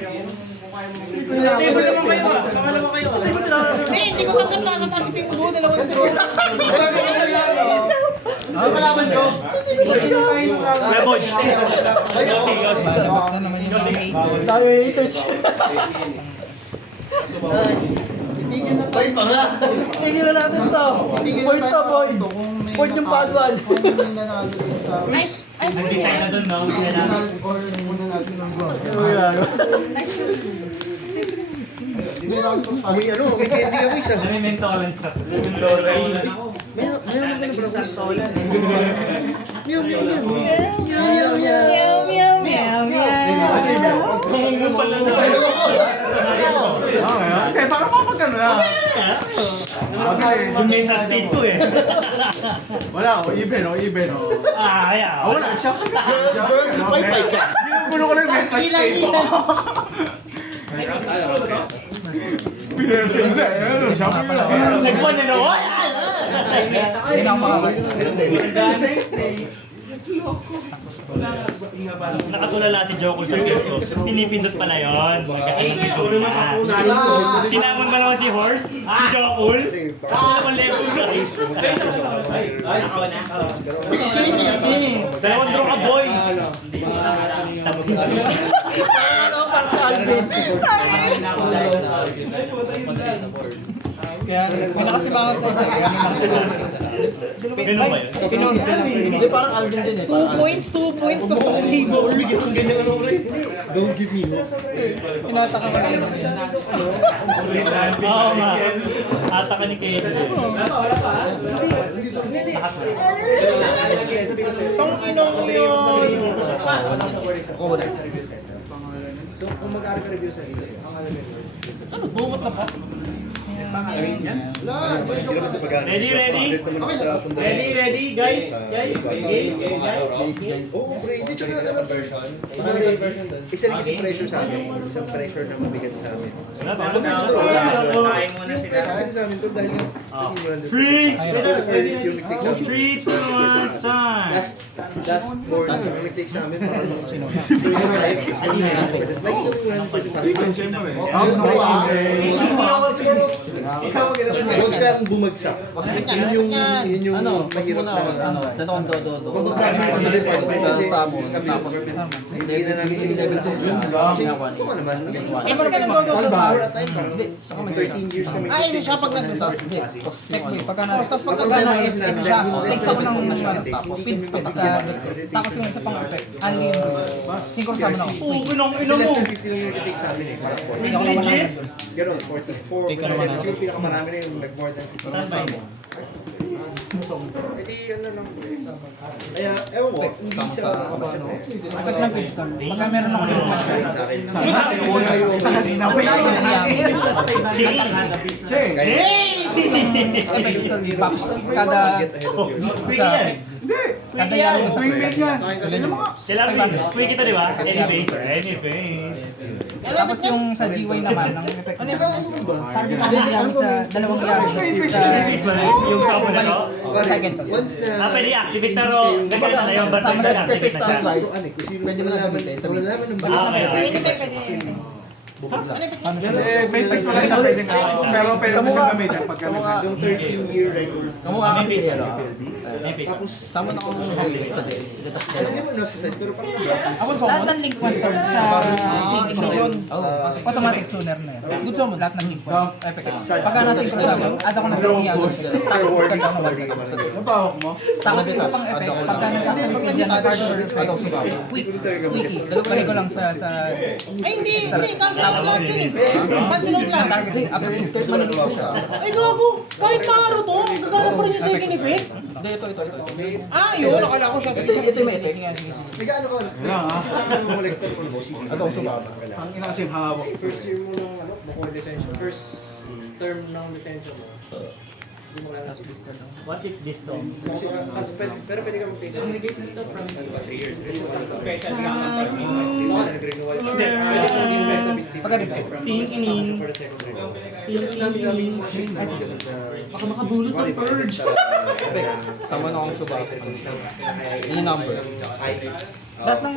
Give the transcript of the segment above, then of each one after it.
Table naman kayo ah. Pangalawa kayo ah. Hindi ko tanggap na sa si Pingbo, dalawa na sila. Ang kalaban ko. Leboy. Malabas na naman yung mga haters. Tayo haters. Boy, panga. Tigil na natin to. Point to, boy. Point yung pagwan. Nag-design na doon, no? May ano, may candy ako isa. Mentolan ka. Meron mo na ba na Meow, meow, meow. Meow, meow, meow. Kumungupal na na. Okay, para mapagkano na. Okay, Mental state ko eh. wala, even. Ah, yeah. Wala, siya. Bye-bye ka. Ginugulo ko na yung mental state ko. Pinersin na eh. Ano, siya pa yun. Nagbuwan na nawa. Hindi na ako makakalit. Nakatulala si Joko sa ko. Pinipindot pala yun. Sinamon ba naman si Horse? Si Jokul? Dalawang level ka. Dalawang draw ka, boy. Para sa Alvin. Kaya may nakasimangot tayo sa'yo. Kaya may nakasimangot tayo. Ganun ba yun? Pinon. Hindi, parang Alvin din eh. 2 points, tapos table. Ganyan ano ko rin. Don't give me hope. Tinataka ko na yun. Oo nga. Ataka ni Kaden. Tong inong yun. So, kung mag-aaral ka review sa ito, Ano, bumat na pa? hindi naman sa pag-aaral. Ready? Ready, guys? Oo, pre, hindi tsaka ano. Isa rin kasi pressure sa amin. Isang pressure na mabigat sa amin. Kasi sa amin to dahil nga, Free! yung nag-take sa amin. 3, 2, 1, time! Last four na yung nag-take sa amin para lang lagi kami 100% Siyempre. Huwag kang bumagsak. Yun yung mahirap na hindi na namin Kung naman, Yes ka nang dodo sa for a time, parang 13 years kami. Ay, isa siya pag nag-dodo. Pagka nasa SM siya, takes ako ng pin stop sa tapos yung isa pang effect. Anim. Singko sama na ako. Oo, ginong ino Kasi less mo! than 50 lang yung nag-take sa amin eh. Parang 40. Hindi ako naman Legit? Gano'n, 44%. Yung pinakamarami na yung nag-more than 50. Hindi, ano lang po eh. Kaya, ewan ko, hindi siya Pag na-fit ka, pagka meron ako ng mas sa akin. effect box kada disc sa kada yaro sa Wingmate nga. Sila Arvin, kuwi kita di ba? Anyways. tapos yung sa GY naman ng effect Ano niya. ba? Target ako ng yaro sa dalawang yaro sa Anyways ba? Yung sabo na to? second to. Once na... Pwede i-activate na ro. Ganyan na yung basta Sama siya. sa Activate na siya. twice. Pwede mo na gamitin. Wala naman ng May place pala siya pwede na. Pero pwede mo siyang gamitin pag gamitin. Yung 13-year record. Kamukha kasi yelo. Tapos, Sama na akong homies kasi. hindi mo na-exercise, pero parang Ako Lahat ng link 1/3 sa ignition. automatic tuner na yun. Good summon. Lahat ng link 1. Pagka na-synchronize yun, add ako ng dalawang yalo. Tapos discard ako ng 1. Napawak mo? Tapos isa pang effect, pagka nag-activate dyan ng card or effect, wiki. Balik ko lang sa Ay, hindi. Cancel out lahat yun eh. Cancel out lahat. target. After 2 turns, manigit ko siya. Ay, gago. Kahit maaro to, gagana pa rin yung second effect. Hindi, ito. Ah, yun. Akala ko siya. Sige. nag-ano ka, sisipin mo collector ko mo, Ito ang suba. Ang ina kasing hawak. First year mo ng ano, before lisensya. First term ng lisensya mo. Hindi mo kaya nasa lista lang. What if this song? Pero pwede ka mag-take ano ba, 3 years? Special ka nag-renewal. Pwede mo mag-invest sa Bitsy. Pagka-discount. Tingin. For the second time. Dami yung mga shit na Baka makabulot ng purge. Sama na akong suba. Yun yung number. lahat ng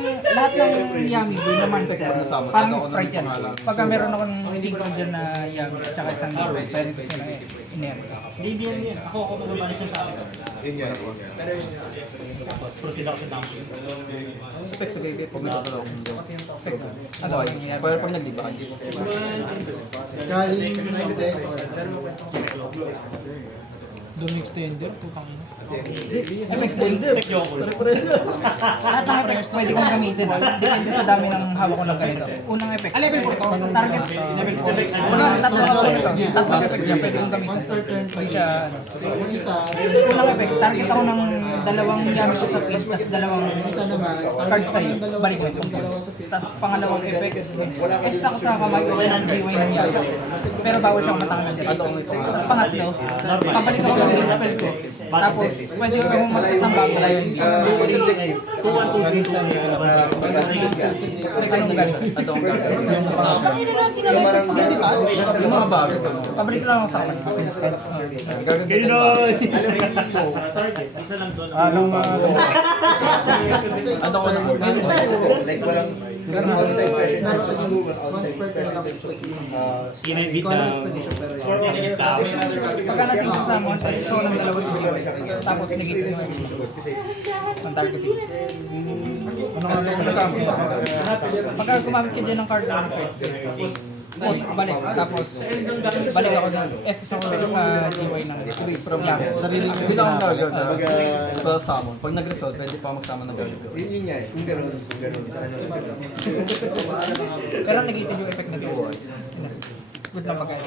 Yummy Boy naman parang Sprite yan. Pagka meron akong singkong dyan na Yummy at saka isang Yummy, pwede ko sila inero. Hindi yan. Ako tumaba na siya sa akin. Yun yan. Proceed ako sa down. Effect sa gate, pag nagkakaroon ng effect. Ano yung nangyari? Pero pag nagliba ka, hindi mo. Galing, Doon extender, putang ina. Effect boy. Lahat ng effect pwede kong gamitin. Depende sa dami ng hawak ko ng ganito. Unang effect. level 4 to? Target. Level 4. Wala, tatlong hawak ko nito. Tatlong effect niya pwede kong gamitin. Hindi siya, ano. Yung isa, Unang effect, target ako ng dalawang Yummy siya sa face, tapos dalawang card sa'yo. Balik mo ito. Tapos pangalawang effect, S ako sa kamay ko kaya sa GY ng Yummy. Pero bawal siyang matangan ng dito. Tapos pangatlo, pabalik ako ng spell ko. Tapos, pwede akong mag-set ng bago kayo. Pabalik lang ako sa akin. Gano'n! Isa lang doon. Like walang outside pressure. once per turn lang. Kinabit na. Pagka nasing ko sa mga so ng dalawa sa GY. Tapos negative yung ang targeting. Pagka gumamit ka dyan ng card na effect, post balik, tapos balik ako ng SS ako sa GY ng Yummy. Sarili mo Bilang ang yung target na summon. Pag nag-resolve, pwede pa magsama ng target. Yun nga eh. Ganun. Sana ganun. Pero negative yung effect na dito. Good lang pagka.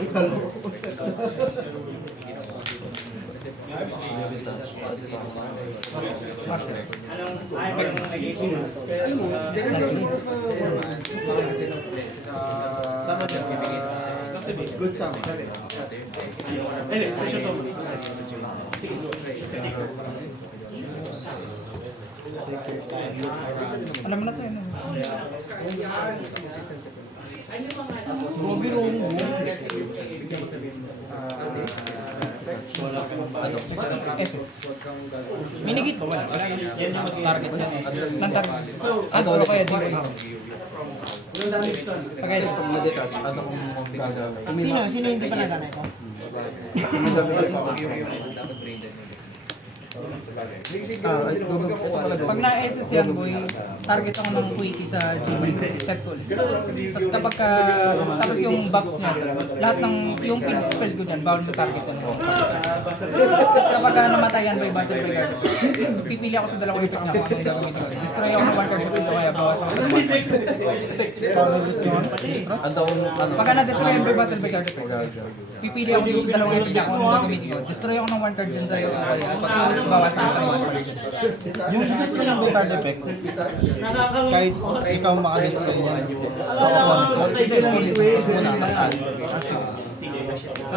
good sum. Alam mo na tayo. SS. Minigit ba wala? Target sa SS. Nang target. Ano kaya dito? Pagay dito. Sino hindi pa nagana ito? Pag na-SS yan, boy, target ako ng quickie sa Gmail. Set ko ulit. Tapos kapag tapos yung buffs niya, lahat ng, yung pin spell ko dyan, bawal sa target ko. Tapos kapag namatayan by battle by card, pipili ako sa dalawang effect na ako ang gagawin ko. Destroy ako ng one card sa pinto kaya bawas ako ng one card. Pagka na-destroy by battle by card, pipili ako sa dalawang effect na ako ang gagawin ko. Destroy ako ng one card dyan sa'yo kaya pag bawas ako ng one card dyan. Yung gusto ng card effect, kahit ikaw maka-destroy niya.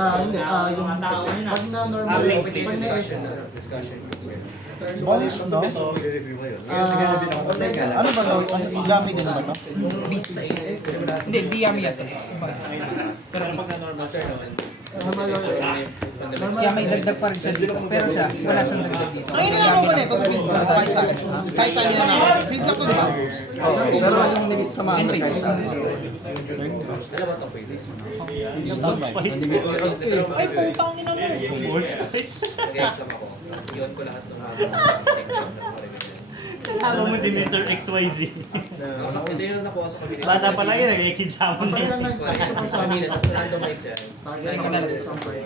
Hindi, yung pag na normal, pag na SS, bonus, no? Ano ba daw? Yummy din ba to? Beast. Hindi, di Yummy yan. Pero Beast. Kaya may dagdag pa rin siya dito. Pero siya, wala siyang dagdag dito. Ang inanong ko nito sa field, kahit saan. Kahit saan nila na. Field lang ko, di ba? Pero yung nagit sa mga Ay, putang ina mo. Alam mo si Mr. XYZ. Ito yung nakuha sa kabila. Bata pa lang yun, nag-exit sa amin. Sa kabila, tapos randomize yan.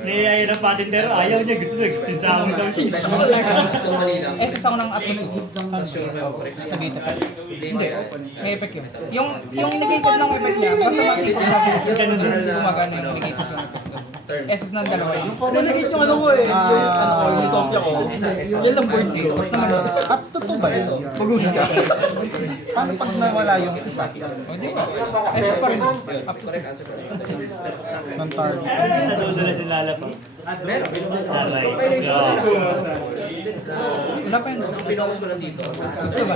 Niyaya ng patintero, ayaw niya, gusto niya, exit sa amin daw siya. SS ako ng attribute. Tapos sure kayo, correct. Hindi, may effect yun. Yung negated ng effect niya, basta masiko sa gumagana yung negated ng effect. SS ng dalawa yun. Nagigit yung ano ko eh. yung topya ko. Yan lang board dito. Tapos naman doon. Up to 2 ba ito? Pag-usin ka. Paano pag nawala yung isa O di ba? SS pa rin. Up to Correct answer. ng target? Nadodo na si Lala pa. Alay. Wala pa yun. Pinost ko lang dito. Gusto ba?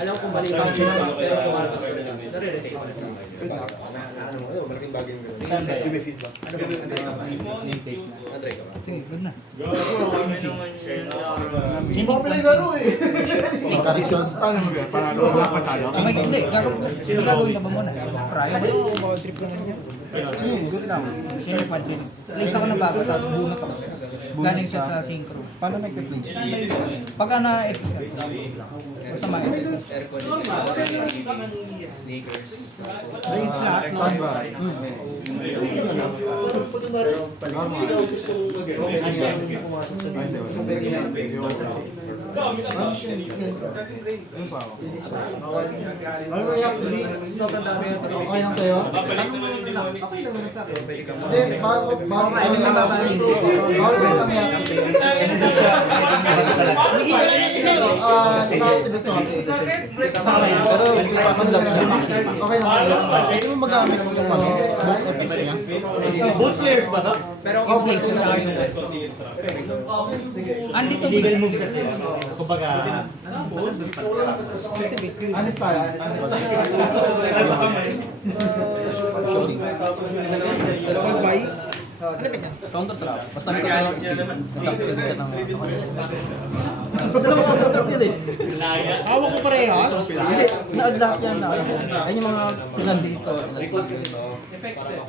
Alam ko kung mali pa ako, pero kumarapos ko na lang. Nare-retain ko na lang. Malaking bagay yung gano'n. Give me feedback. Ano ba? Andre ka ba? Sige, good na. Ano mo ba? Para makapatalo? Hindi, gagawin ka ba muna? Prior. Trip lang yan. Sige, good lang. Sino pa dyan? Place ako ng bago, tapos bunot ako. Galing siya sa synchro. Paano nag-place? Pagka na-SSL. Basta ma-SSL. Aircon, sneakers. Rates lahat, no? Sobrang dami yan. Okay lang sa'yo? Hindi, bago kami sa mga singko. Bago kami yan. Hindi ka rin yung pero, naka-activate ko kasi. Pero, panlap siya. Okay lang sa'yo. Pwede mo magamit mo sa both effects niya. Both players ba to? Pero Yung place sila kasi. Andito Illegal big. move kasi. Kumbaga, Honest tayo. Pag-buy? Tonto trap. Basta may katalang isip. Takpil ka ng... Dalawang auto-trap yun eh. Hawak ko parehas? Hindi, na-adlock yan na. Ayun yung mga ilan dito.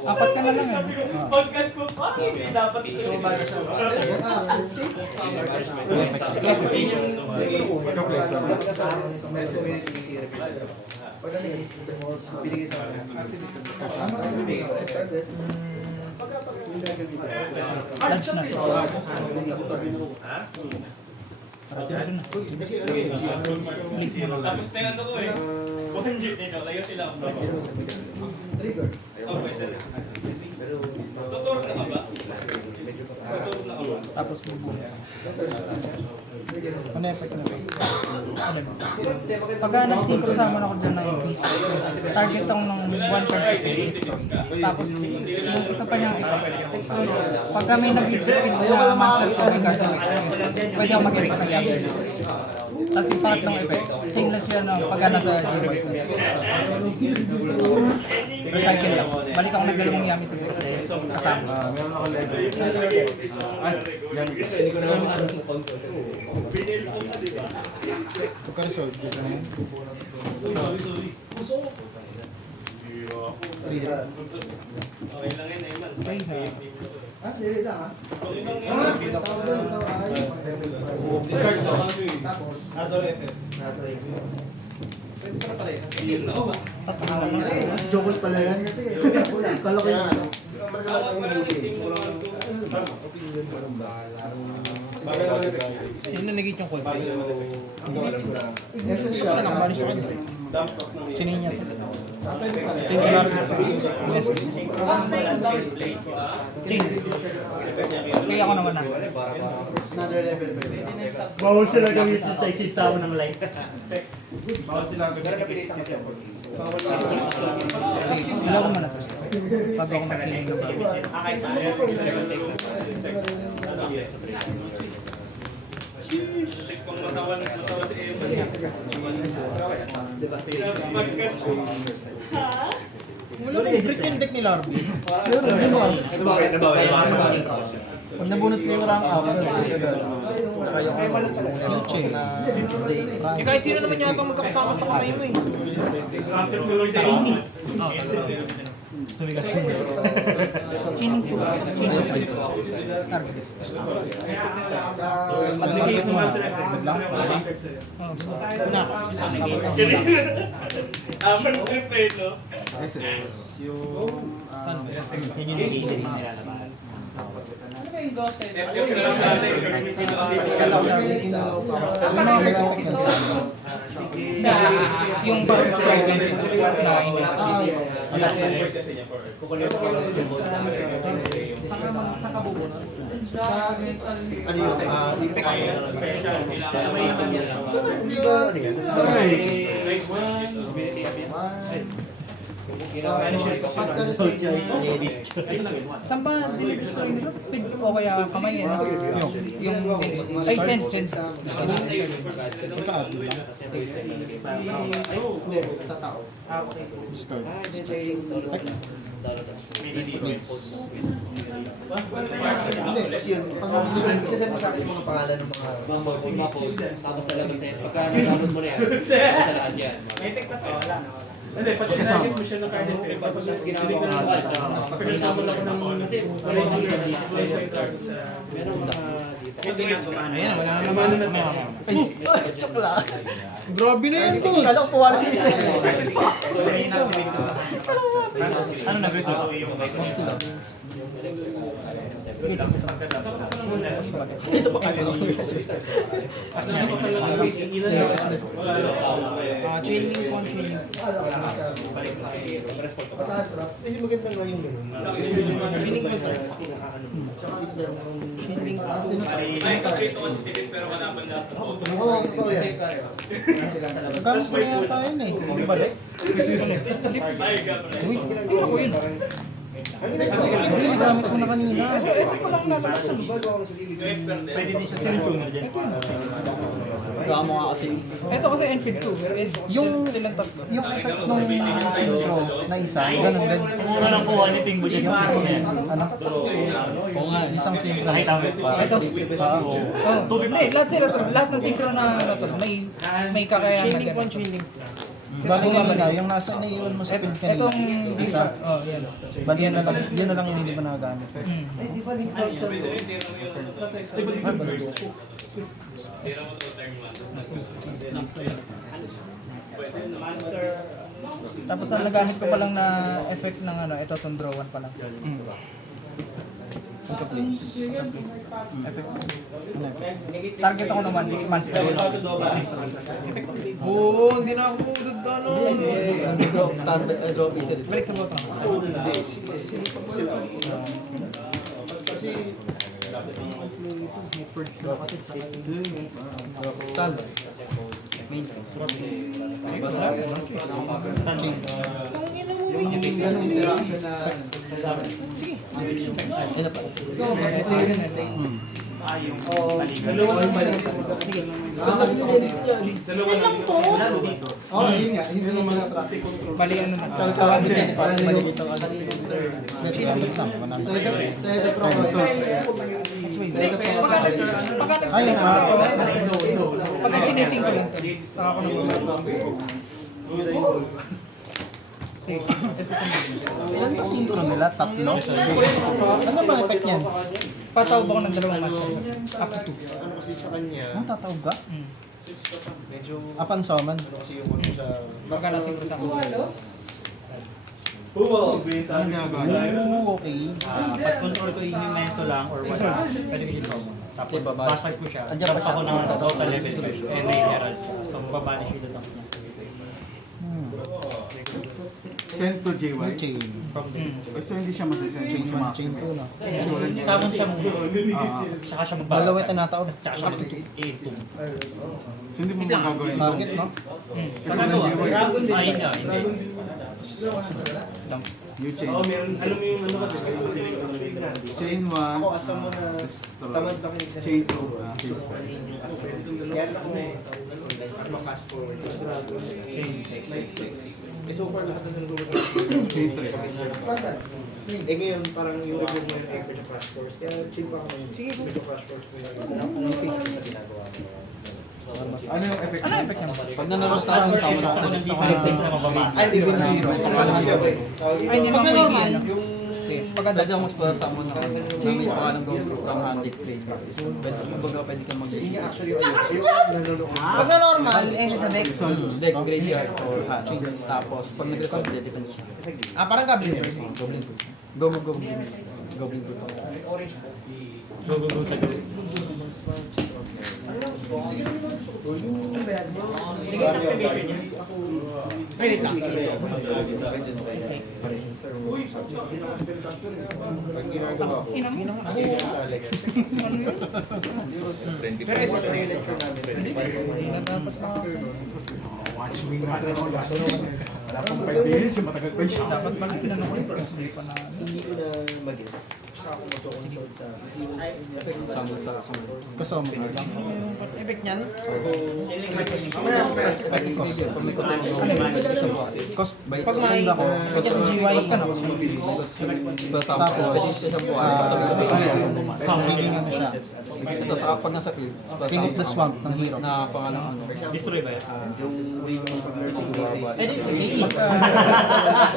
Apat ka na lang eh. Podcast ko pa, hindi dapat binigay sa akin. Lunch na. Para sila dun. Please mo na. Tapos na yung ano ko eh. 100 din, layo sila. Tuturo na ka ba? Tapos mo. Ano effect na? Pagka nag-synchro sama ako dyan ng piece, target ako ng one card sa destroy. Tapos yung isa pa niyang ito. Pagka may nag-speed na mansal ko, may card pwede ako mag-exit ng yami. Tapos yung pangatlong effect, same na siya ng pagka nasa GY ko. Recycle lang. Balik ako ng dalawang yami sa kasama. Meron ako level. Ay, yan. Pagka-resolve, dito na yun. Okay lang yun, Ayman. Mas jokes pala yan. Kala ko yung ano. Yun na nagit yung kwento. Ito siya. Ito lang, bali siya kasi. Sininya. Kaya ako naman na. Another level pa yun. bawal sila gamitin sa isisaw ng light. Sige, wala ko man na to. Pag ako mag-chilling na bago. Pang matawan si Ayman. Podcast ko. Wala ko yung brick and deck ni Larby. Pero, hindi mo. Pag nabunot ko yung rank up, tsaka yung future na kahit sino naman yata magkakasama sa kamay mo eh. Training. Chilling po. Target. Mag-live mo na. Aman trip eh, no? SS. Yung... Yun yung nililin nila naman. Kala ko narinig ko Yung first frequency na hindi. Wala siya. saan ka bubunod? Sa ano yun? Impact. Hindi ba? Nice! Saan ba dinidestroy nila? Pid o kaya kamay eh? Yung ay send. Hindi, kasi yun, pag isasend mo sa akin yung mga pangalan ng mga tapos sa labas na yan. Pagka nag-download mo na yan, sa lahat yan. Hindi, pati nalagyan mo siya ng card and pay. Tapos ginawa ko ng card. Tapos sinasabot ako ng kasi meron mga dito. Ayan, wala na naman. Chocolate. Grabe na yan, tol. Kala ko puwala si Ano na gusto? Chain link po, chain link. Hindi maganda nga yung gano'n. Chain link po, tol. Tsaka is meron Chain link. Pero wala pa na. Oo, totoo yan. Magkano po na yata yun eh. Hindi ba rin? Ay, gabra. Tira ko yun. Hindi, gamit ko na kanina. Ito pa lang nasa loob. Yung expert din. Pwede din siya sinutunan dyan. Ito kasi NPID 2. Yung silang tatlo. Yung effect nung intro na isa, ganun din. Mura lang kuha ni Pingbo dyan sa gusto niya. Ano? Isang synchro. Nakita mo? Ito. Oh, hindi, lahat ng synchro na ano to, may kakayahan Chain na link po, ganun. chain link. Bali kanina, yung nasa naiwan mo sa pin kanina. Itong isa. oh, yan. Bali yan na lang, yun na lang yung hindi pa nagagamit. Di ba link person? Tapos ang nagamit ko pa lang na effect ng ano, ito tong draw one pa lang. Ito please. Effect. Target ako naman, monster. Oo, hindi na ako ano. Balik sa bottom. Ganong interaction na... Oo, yun nga. Yun yung mga traffic. Bali ano na. Sa head pro. Pagka chineting ko lang. Saka ako nang sige, Ilan pa synchro nila? Tatlo? Ano ba effect niyan? patawag ako ng dalawang match. Up to 2. Ano kasi sa kanya, Ano tatawag ka? medyo... Apan Soman? Kasi yung ano sa... Pagka nasynchro sa akin. Oo, okay. Pag control ko yung memento lang or wala, pwede ko i-solve. Tapos basag ko siya. Tapos ako ng total level special. And may herald. So mababanish yung lang niya. Send to JY. Chain. So hindi siya masasend Chain sa 1, chain 2 na. Tapos siya muna. Saka siya magbasa. Dalawa tinataon. Tsaka siya mag-i-tune. So hindi mo magagawin ito. Target, no? Kasi ng JY. Ayun nga, hindi. New chain. Alam mo yung ano ka? Chain 1. Ako asa mo na tamad lang yung exam. Chain 2. Yan ako fast forward. Eh so far lahat ng nagugulong. Chain 3. Eh ngayon parang yung review mo yung effort sa crash course. Kaya chill pa ako ngayon. Sige, medyo crash course mo yung face sa ginagawa mo. Ano yung effect? Ano effect naman? Pag nanaros na lang, tama na. Sa mababasa. Ay, hindi ko na hero. Ano kasi ako eh. Ay, hindi naman pwede ano. Yung... Sige, pagka Pwede mo sa sa mo na namin pangalan go from 100 grade. Pwede kumbaga pwede kang mag Hindi niya actually yung nanonood. Pag na normal, eh sa deck. deck graveyard or hand. Tapos pag nag-resolve, defense siya. Ah, parang Goblin Bears. Goblin Fruit. Goblin Fruit. Orange. Go, go, go sa go. Bigyan ng activation niya. Ay, wait lang. Sige. Pag ginagawa ko, pero isa sa lecture namin. One swing natin ako last week. Wala pang 5 minutes, matagal pa siya. Dapat pala tinanong ko yung kasi pa na. Hindi ko na mag-gets. Tsaka ako mag-consult sa Kasama ko lang. Effect niyan? Cost, pag may GY ka na, tapos biging ano siya, Ito sa pag nasa field, King of the Swamp ng hero. na pangalang ano. Destroy ba yan?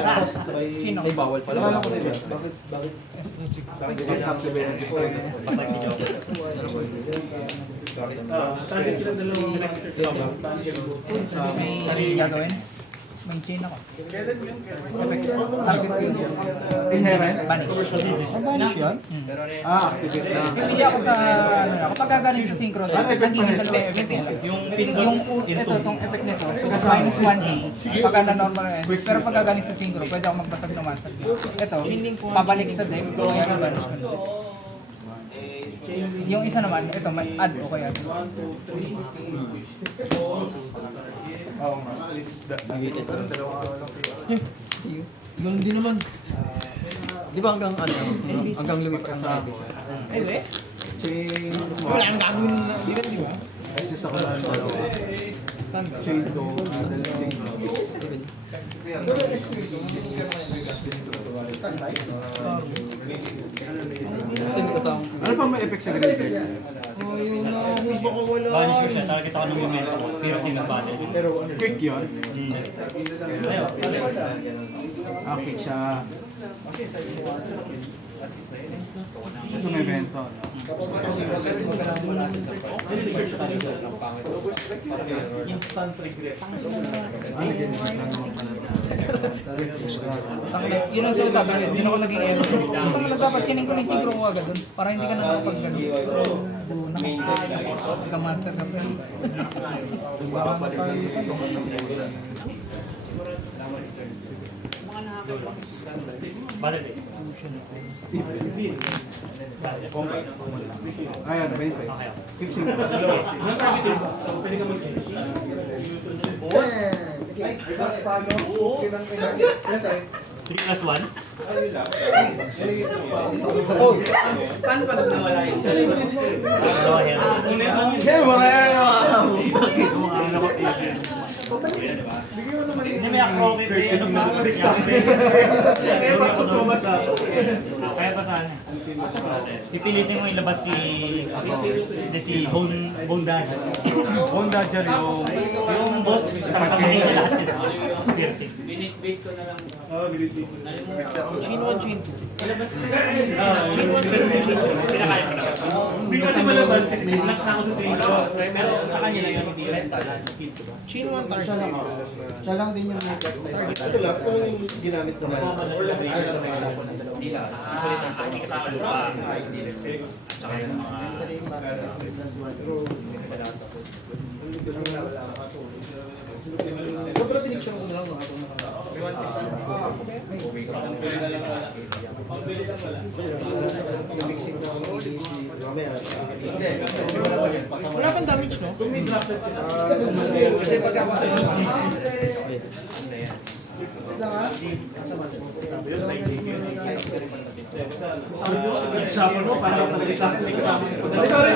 Cost, Sino? Ay, bawal pala. bakit ginagawa Patay si Joker. Target ko lang dalawang research lang. May gagawin? May chain ako. Effect. Target ko yun. Inherent? Banish. Ang banish yan? Activate na. Hindi ako sa, ano na, kapag gagaling sa synchro, nagiging dalawang effect nila. Yung Yung, ito, itong effect nito, minus 1A, pagka na normal na yun. Pero pag gagaling sa synchro, pwede ako magbasag ng one shot. Ito, pabalik sa deck, kaya na-banish ko. Yung isa naman, ito, may add ko kaya. Ganun din naman. Di ba hanggang ano, hanggang limit ka sa base? Eh, we? Chain, Wala kang gagawin na, di ba? SS ako na dalawa. Standard. Chain to, dalawa. Kasi hindi kasama. Ano pa may effect sa graveyard? Ayun, baka wala. Banish ko siya. Target ako ng memento. Pero sino battle. Pero quick yun. Hindi. Quick siya. Ito may evento. Instant regret. Yun ang sinasabi ko, hindi na ako naging error. Ito na dapat chining ko na yung synchro ko agad dun, para hindi ka na nakapag gano'n. Pagka-master ka pa. Battle eh. Ayan, 20. Okay. Fixing. Anong target yun? Pwede ka mag-change. 3 plus 1. Paano pa nawala yun? Dalawa hero. Kaya mga Hindi may acrobat eh. Kaya pa sana. Pipilitin mo ilabas si Bone Dodger. Bone Dodger Yung boss, pagkain niya lahat yun. Piercing. Base ko na lang. Chain 1, chain 2. Chain 1, chain 2, chain 3. Pinakaya ko na. Hindi ko kasi malabas kasi sinak na ako sa singko. Pero sa kanya na yun, hindi rin. Chain 1, target. Siya lang din yung may plus target. Ito lang, ito lang yung ginamit naman. Or lang Hindi lang. Usually ito ang kasi sa lupa. Tsaka yung mga... Sobrang prediction ko na lang wala pang damage, no? Kasi pag Sabi mo, parang pag-isang hindi kasama. Sorry.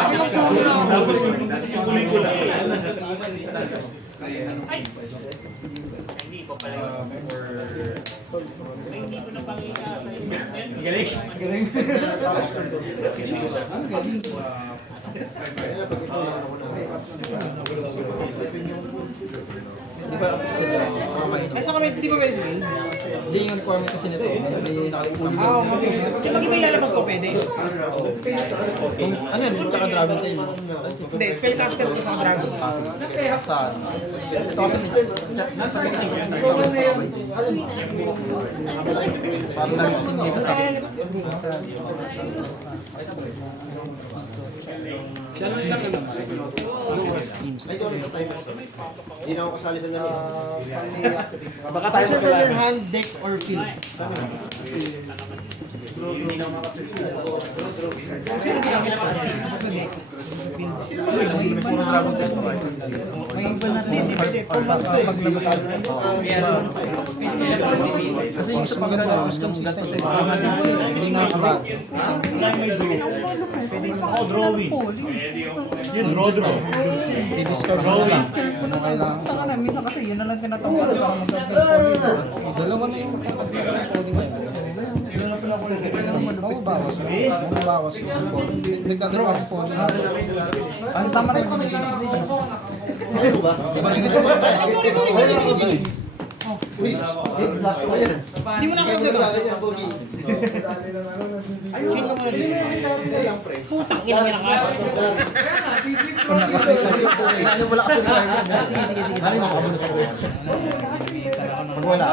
Ako lang solo na ako. Hindi ko pala. Hindi ko na pangita. Galing. Di ba sa kanino? Eh, sa kami, di ba guys, build? Hindi yung requirement kasi nito. May nakalimutan. Oo, hindi mag-iba ilalabas ko, pwede. Kung ano yan, tsaka Dragon Tail. Hindi, spellcaster ko sa dragon. Saan? Ito kasi parang namin kasi may kasama. Hindi na ako kasali sa namin. Answer from your hand, deck, or field. Sino ginagawa? Isa sa deck, isa sa field. Puro Dragon Tail. May iba na rin, hindi pwede. Format to eh. Kasi yung sa pagkakalas kang ganito. Hindi nga kabag. Pwede Oh, drawing. Yun, draw. I-discover mo lang. Ano kailangan mo Saka na, minsan kasi yun na lang tinatawa para mag-upload. Dalawa na yung mababawas. Mababawas. Nagdadrawang po. Ang tama rin kami. Sorry. Hindi mo na ako dito. Chain ka muna dito. Putang ina mo na ka. Ano wala kasi Sige. ano yung makabunot ko? Pag wala.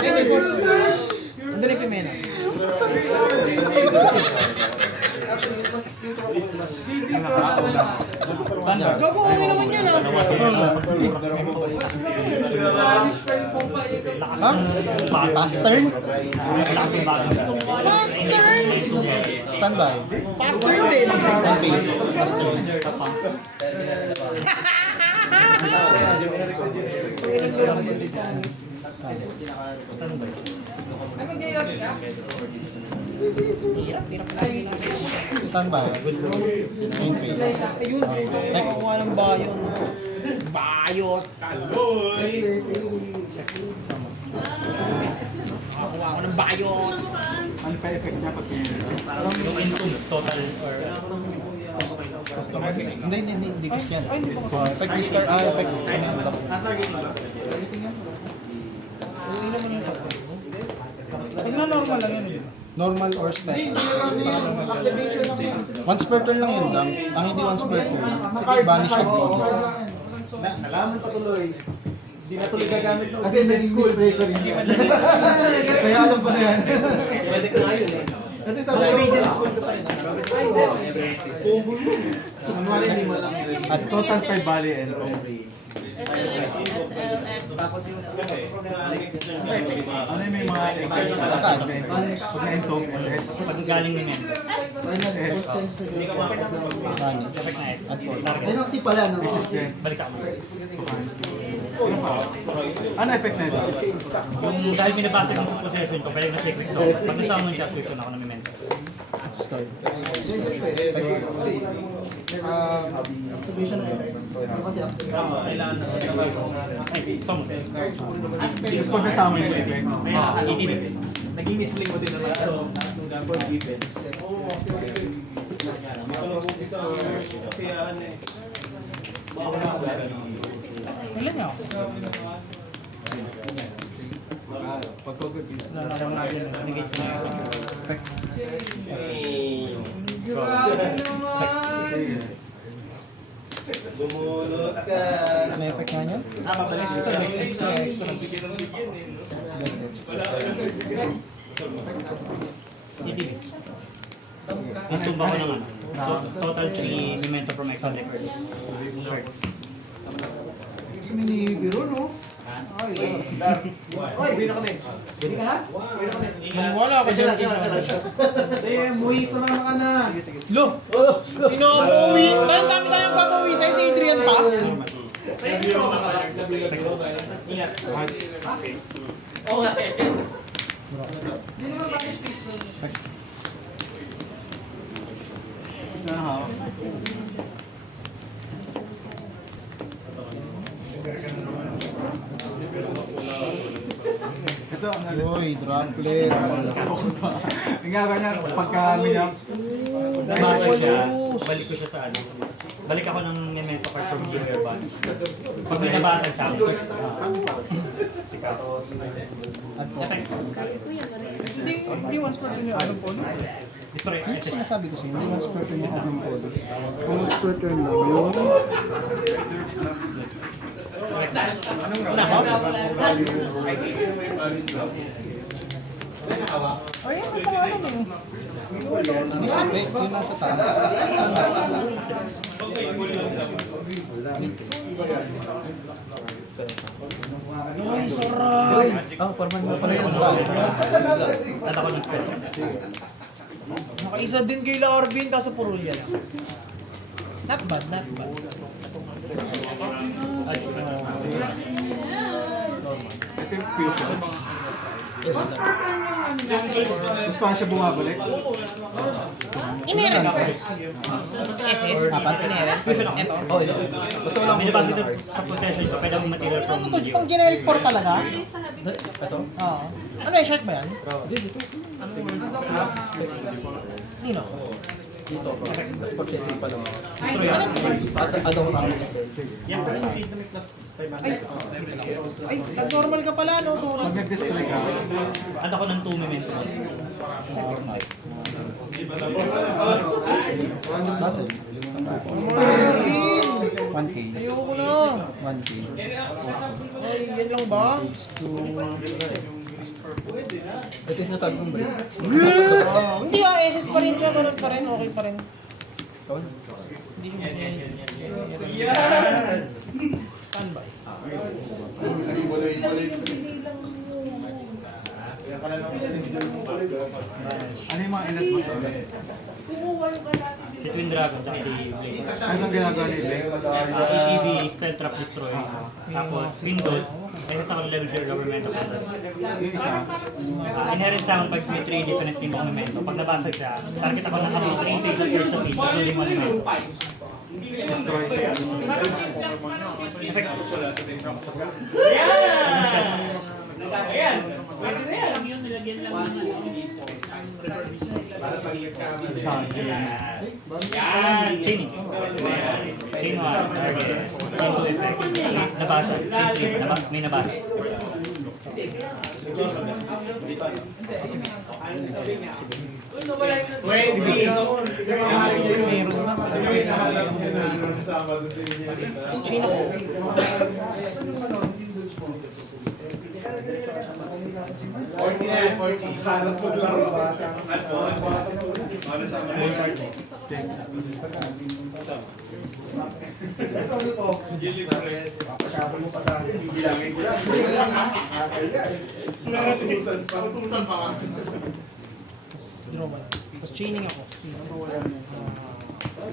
Hindi, andun yung pimena. Gago, okay naman yan ah. Ha? Pastern? Pastern! Standby. Pastern din. Pastern. Standby. Main phase. Ayun, nakakuha ng bayon. Bayot. Nakakuha ako ng bayot. Ano pa effect niya pag Yung into total or Hindi kasi yan. Effect discard. Effect. Uwi naman yung tapos. Pag na-normal lang yun, di ba? Normal or spell. Once per turn lang yun lang. Ang hindi once per turn. Banish at go. Nalaman pa tuloy. Hindi na tuloy gagamit ng Kasi next school breaker hindi man lang. Kaya alam ko na yan. Pwede ka nga yun eh. Kasi sa middle school ka pa rin. Ang wala hindi mo alam. At total per bali and ano yung may mga effect pag na-intoke SS? pag galing ni Mendo. SS. Effect na S. Target. Kasi pala, no? Balik ako. Ano effect na ito? Yung dahil binabasa ko sa possession ko, pwede na secret zone. Pag nasamon siya, tuition ako ng Memento. Start. Ay, summon. Tapos pag nasama yung effect. Itinip. Naging misling mo din naman. So, for defense. Ilan niya ako? Nalaman natin. Negate na. Gumulot ka. May effect nga niya? Sa deck, extra. Itinip. Natumba ko ng ano. Total 3 Memento from extra deck. Gusto minigiro, no? Oy, bino kami. Bino ka na? Bino kami. Maniwala ako dyan. Muhi, sumama ka na. Lo! Inuuwi! Parang dami tayong papauwi sa'yo si Adrian pa. Oo nga eh. Isa na ha. Ito, ang Uy, droplets. Ang gagawin niya, pagka minyak, Basa siya. balik ko siya sa ano. Balik ako ng memento card from Junior Band. Pag may nabasag sa akin. Sika. Hindi once per turn yung ano po. Different. Ano sinasabi ko sa'yo? Hindi once per turn yung open code. Once per turn lang yun. Ay, ano pangalan mo? Disipate, yun nasa taas. Ay, sarap! Ah, parang mo pala yun. At ako ng spell. Nakaisa din kay Larvin, kaso puro yan. Not bad, not bad. Ito yung fusion. Tapos paano siya bumabalik? Inherent first. SS, inherent. Ito. Oh, ito. Gusto ko lang May nabasag dito sa possession ko. Pwede akong material from Ano to? Junior. Pang generic port talaga? Ito? Oo. Ano yung shirt ba yan? Nino? Dito. Mas porsyento pa lang. Ano to? Ano ko lang. Yan. Ay, nag-normal ka pala, no? Sorry. Pag nag-destroy ka, At ako ng 2 memento. Larvin! 1K. Ayoko na. 1K. Ay, yan lang ba? Ito yung sinasabi kong break. Hindi ah, SS pa rin siya. Ganun pa rin. Okay pa rin. Ikaw? Hindi siya standby. ano yung mga inat mo sa Si Twin Dragon at si Blaze. Ano ang ginagawa ni Blake? EV, Spell Trap Destroy. Tapos Windle. May isa ako level 0 government of Honor. Yung isa, Inherent sound pag may 3 different team monumento. Pag nabasag siya, target ako ng about 3 days at first of including monumento. destroy. Chain. Chain 1. Target. Chain 2 effect. Nabasag. Chain 3. May nabasag. Draw ba? Tapos chaining ako.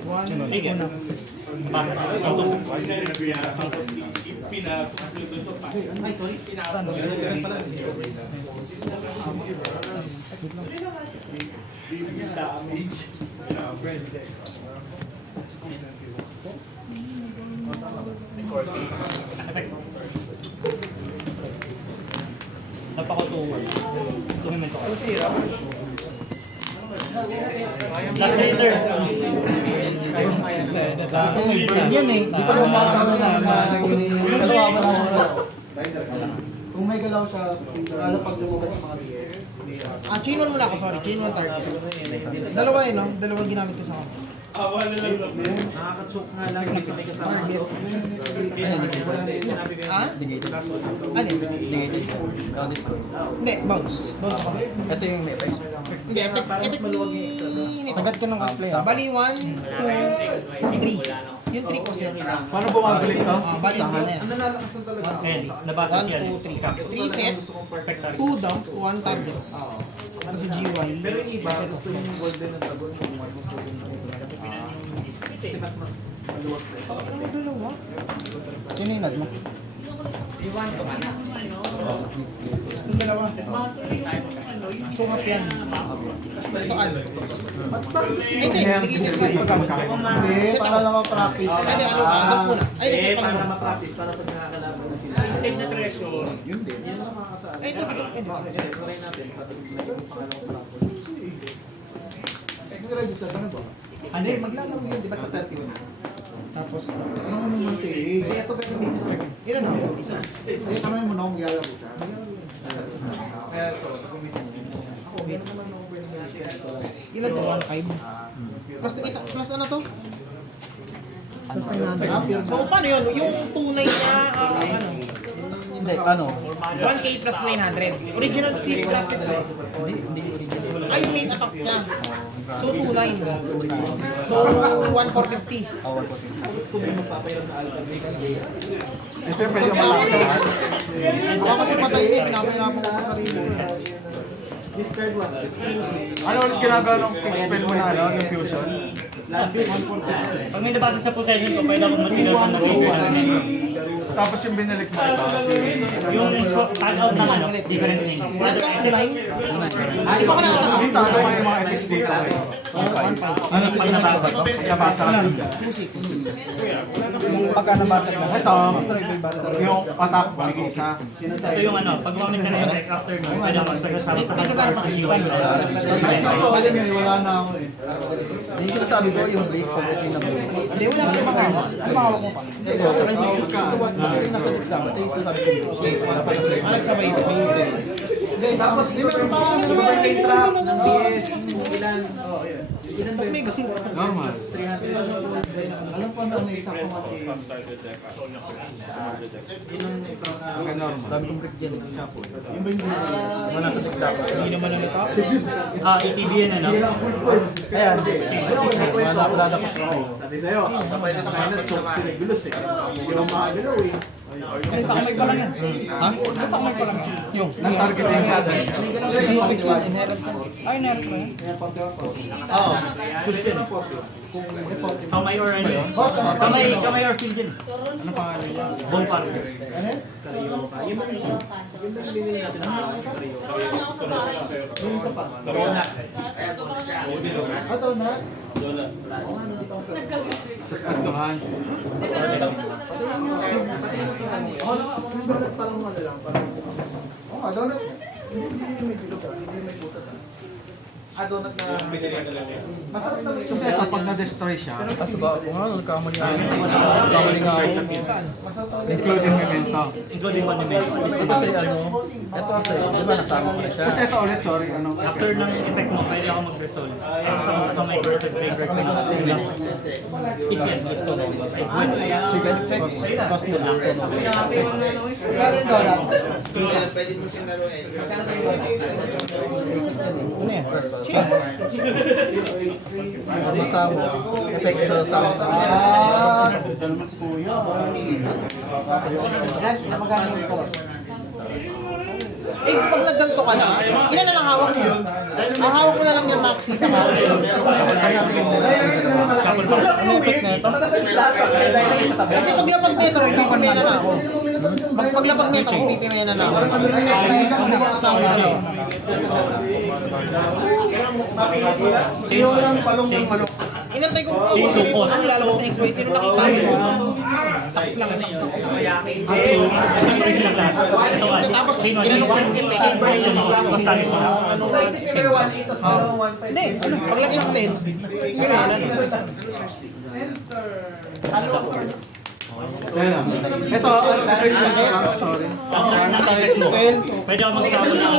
One. Sige. Nabasag. Ay, sorry. Sapa ko tumimento ko. Last later. Yan eh, di pa lumataw na Dalawa ba na oras? Kung may galaw siya, lalo pag lumabas sa mga BS. Ah, chain 1 muna ako, sorry. Chain 1 target. Dalawa eh, no? Dalawang ginamit ko sa akin. Nakakatsok nga lang kasi may kasama. Target. Ano, negated? Ah? Negated. Ano? Negated. Oh, destroy. Hindi, bounce. Bounce ako. Ito yung may effects. Hindi, epic ni... Agad ka ng play. Bali 1, 2, 3. Yung 3 ko siya. Paano bumabalik to? Ah, bali yung na yan. Ayan, nabasag 1, siya. 2, 3. 3 set, 2 dump, 1 target. Ito si GY. Pero yung iba, gusto yung golden na dragon. Ano dalawa? Sino yung nad mo? Yung dalawa. Sungap yan. Ito ads. Hindi, nag-isip ka. Hindi, para lang mag-practice. Pwede ano ka, dump muna. Ay, nasa pala muna. ma-practice, para pag nakakalaban na sila. Save na treasure. Yun din. Yun lang makakasali. Ay, ito. Kasi try natin sa ating pangalawang sa rapol. Nag-register ka na ba? Hindi, maglalaro yun, di ba sa 31? Tapos, Ano mo muna si A? Ito ba yung ilan ako? Isa. Hindi, tanongin mo na kung maglalaro siya. Kaya ito, Ako, wait. Ilan to? 1.5? Plus ano to? Plus 900. So, paano yun? Yung tunay niya, ano? Hindi, ano? 1K plus 900. Original SIM graphics. Hindi original. Ay, yung main attack niya. So, 2.9. So, 1,450. Awal ko. ito yung pwede makakita. Ako kasi patay eh. Pinapahirapan ko sa sarili ko eh. Ano ulit ginagawa ng expense mo na ano, yung fusion? Pag may nabasa sa possession ko, pwede akong mag-deal ng Tapos yung binalik mo ito. yung tag out ng ano, different things. Ilan to? 2.9? Di ba ko nakataka? Dito, ano ba yung mga effects dito? 1.5. Ano pag nabasa ko? Nabasa. 2.6. Yung pagka nabasag lang. Ito, Destroy by battle. yung attack, magiging isa. Ito yung ano, pag gumamit ka na yung text after nun, pwede akong magpagkasama sa May kagana pa sa iwan. Kaso alam nyo, wala na ako eh. Yung sinasabi ko, yung blade ko, ito yung nabuhay. Hindi, wala ka ibang hawak. Ano ba hawak mo pa? Ito, tsaka yung nasa likla. Ito yung sinasabi ko. Wala pa nasa likla. Nagsabay ko. Tapos, di ba yung pangalan Tapos mo may yung trap ng PS? Ilan? Oo, yun. Tapos may gasin. Normal. Alam ko na isang kumati. Sabi kong break dyan. Yung ba yung Mga nasa likla. Hindi naman na natap. ATV yan ano. Ayan. Wala ko sa ako. Sabi sa'yo, pwede na kayo na choke sila gulos eh. Hindi lang makagalaw eh. Ay, sa kamay pa lang yan. Ha? Sa kamay pa lang yan. Yung. Targeting ka. Ay, nerf mo yan. Oo. Kamay or ano yun? Kamay or field din. Ano pangalan niya? Ballpark. Yung isa pa. Ato na. Tapos nagduhan. Donut parang ano lang. Oo nga, donut. Hindi may butas. Hindi may butas ah. Donut na. Masarap na rin. Kasi ito, pag na-destroy siya, Kaso ba ako nga, nagkamali ako. Nagkamali nga ako. including memento. Including monument. Ito kasi ano, ito kasi, di ba nasama ko na siya? Kasi ito ulit, sorry, ano? After ng effect mo, pwede ako mag-resolve. Sa kamay ko, sa break Kami ko na lang. If yan, ito no. Chicken effects. Cost na lang. Kaya rin donut. Ano yan? Masama. Effects na sama sa Ito naman si Kuya. Yan, magkano ito? Eh, pag nagganto ka na, ilan na lang hawak mo? Ang hawak mo na lang yan, Maxi, sa kamay. Ano effect na ito? Kasi paglapag nito, pipimaya na ako. Paglapag nito, pipimaya na ako. Iyo lang palong ng manok. Inantay ko kung sino yung ano lalabas na XY, sino nakita mo? Saks lang, saks. Tapos, kinanong ko yung effect. Ano, check. Hindi, paglagay ng stand, yun na, Ito, effects na siya, sorry. Pwede ako mag-sama ng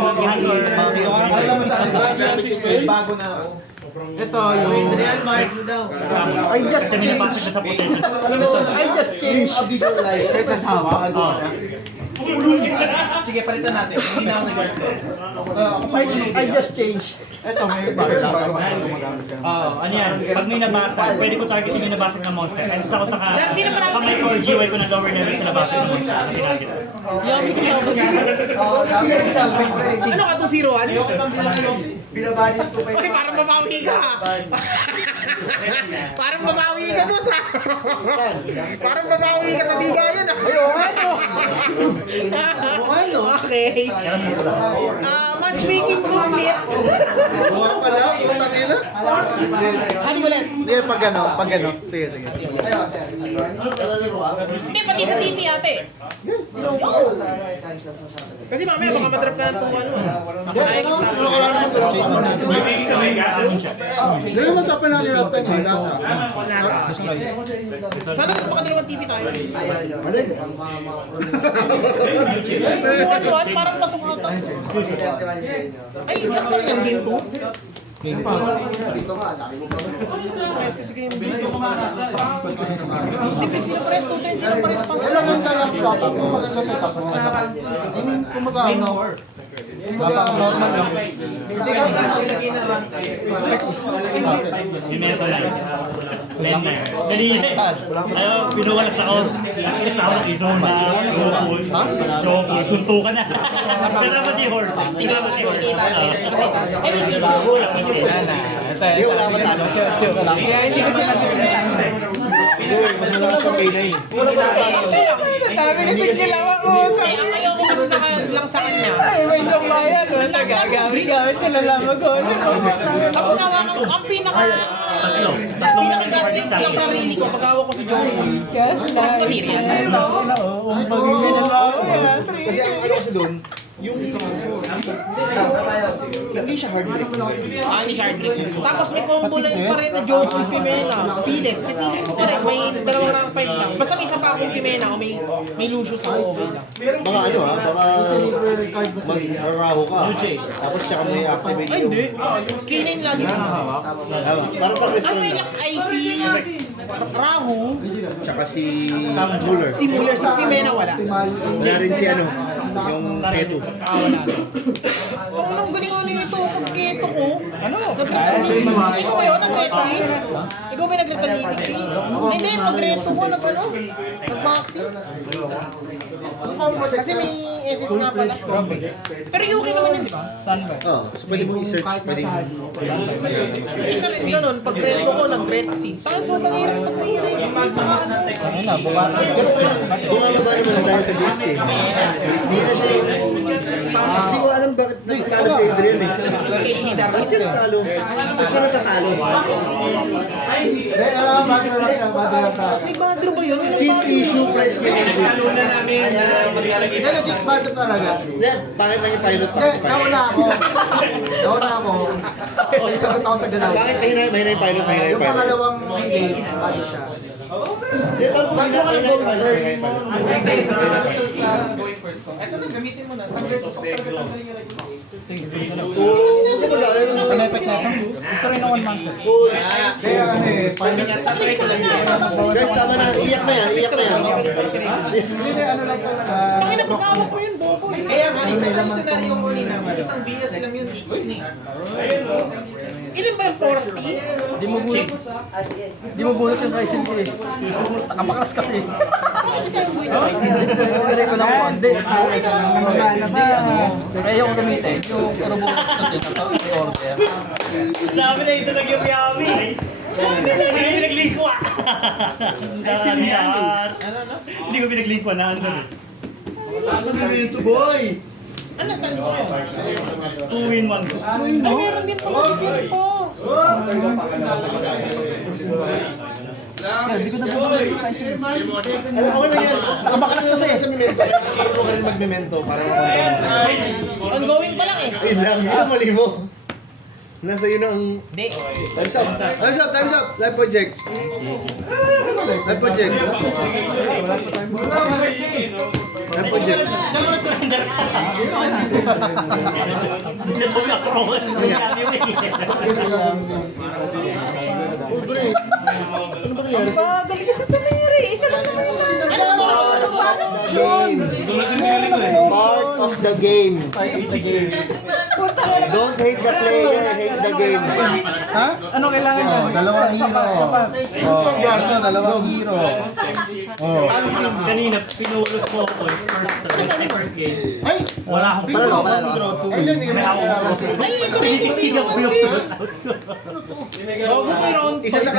mag-hand or Bago na ako. Ito, yung... I just kasi may napasok na sa possession. I just changed. A bigger life. Kahit nasawa, Sige, palitan natin. Hindi na ako nag-stress. I just changed. ito, may bago gumagamit ka. Ano yan? Pag may nabasag, pwede ko targetin yung nabasag na monster. And sa ako sa kamay ko or GY ko na lower level sa nabasag na monster. Yummy ko lang. Ano ka to, 0-1? Binabalis ko pa Uy, parang babawi ka! Parang babawi ka boss ha. Parang babawi ka sa bigayan ah. Okay. Matchmaking complete. Buwan pala, utang ina. Hadi ulit. Hindi, pag ano. Sige. Hindi, pati sa TV ate. Kasi mamaya baka madrap ka ng tuwa ano. Hindi naman sa natin last time. Sana magpakadalawang TV tayo. Buwan-buwan, parang pasok ata. Ay, diyan ka yan din to. Surprise kasi kayo yung video. Hindi, fix sila pares 2 turns, sila pares sponsor. Wala kang talang shot. Ang maganda sa tapos. I mean, kumaga ano. Napaka-normal lang. Hindi ka Sinento lang. Lender. Dali. Ano, pinuwalas ako. Kasama ng isang na focus. Joke, suntukan na. Kasama si Horse. Kasama si Horse. Wala ba talo? Chill ka lang. Kaya hindi kasi nagtitintan. Mas malakas sa pay na eh. Sabi kasi kilawa ko. Eh, ang ayaw ko kasi lang sa kanya. Ay, may isang bayan. Nagagamit sila lang ako. Ako nawakan ko, ang pinaka-gaslight ko lang sarili ko pag hawak ko si Joey. Yes, Mas maliri yan. Kasi ang ano kasi doon, yung hindi siya hard break. Hindi siya hard break. Tapos may combo lang pa rin na Joey Pimena. Pilit. Pilit ko pa rin. May dalawang rank 5 lang. Basta may isa pa akong Pimena o may Lucius ako okay lang. Baka ano ha, baka magraraho ka. Tapos tsaka may activate Ay, hindi. Kinin lagi ko. Tama. Parang sa Ang crystal may na. lock ay si Rahu, Tsaka si Muller. si Muller, si Pimena wala. Wala rin si ano, yung Keto. Ang unang galing ano ito, pag keto ko. Ano? Ikaw ba yun? Nag-retsi? Ikaw ba nag-retalitik? Hindi, pag-reto ko, nag-ano? Nag-maxi? Kasi may SS nga pala. Pero Yuki naman yun, di ba? Standby. Oh, so pwede mo i-search, pwede mo. Isa rin ganun, pag-reto ko, nag-retsi. Tangan sa matang hirap pag may retsi sa ano. Ayun na, bumata. Bumababa naman ang dahil sa BSK. Hindi na siya. Hindi ko alam bakit nagkakalo si Adrian eh. Kay Hidar. Bakit yung nagkalo? Bakit siya nagkakalo? Hindi, alam, bago na lang siya. May badro ba yun? Skin issue, price skin issue. Hindi, legit, budget talaga. Hindi, pangit lang yung pilot. Hindi, nauna ako. Sagot ako sa galaw. Bakit mahina yung pilot, mahina yung Yung pilot? pangalawang game, budget siya. Hindi, talo mahina yung pilot. Pan-effect na ito. Gusto rin ng 1 month set. Kaya ano eh, final. Guys, tama na. Iyak na yan, iyak na yan. Hindi, ano lang ito. Bakit nagkakawa ko yun, Boko? Kaya mali yung senaryo mo nila. Isang binas lang yun. Ilan ba yung 40? Di mo bulot yung pricing ko eh. Nakapaklas kasi. Ano sa yung buhay na guys? Hindi ko lang po. Hindi. Magana pa. Kaya yung gamitin. Yung karubong kasi na order. Sabi na isa lang yung yami. Hindi ko pinaglink ko ah. Hindi ko pinaglink ko na ano na. Ano, saan ko? 2 in 1. Ay, meron din pala si Pimpo. Alam ko na yan. Nakabakalas kasi sa memento. Parang ko ka rin mag-memento para makontrol. Ongoing pa lang eh. Ayun lang, yun ang mali mo. Nasa yun ang... Hindi. Time's up! Time's up! Time's up! Live project! Live project! Live project! Oh, bro eh. Ano ba nangyari? Galing ka sa tumiri. Isa lang naman yung Part of the game. Punta ka na. Don't hate the player, hate the game. Ha? Ano kailangan Oh, namin? dalawang hero. Oh, ito, dalawang hero. Oh. Kanina, pinulos mo ako first game. Ay! Wala akong Panalo. Ay, yan, hindi May ka ako. Ay, ito rin kasi yung Bago may round Isa sa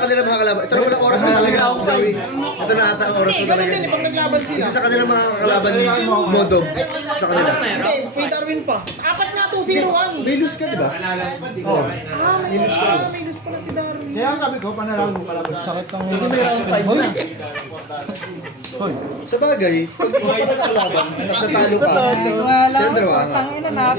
kanila mga kalaban. Ito na walang oras mo talaga. Joey. Ito na ata ang oras mo Hindi, talaga. ganun din, pag naglaban sila. Isa sa kanila mga kalaban modo. Sa kanila. Hindi, kay Darwin pa. Apat nga 2-0-1. May lose ka, di ba? May lose pala si Darwin. Kaya sabi ko, panalangin mo kalaban. Sakit ng ulo. Sa bagay, pag ikaw pa kalaban, nasa talo ka. Wala, Siyempre, mas wala nga. tangina na.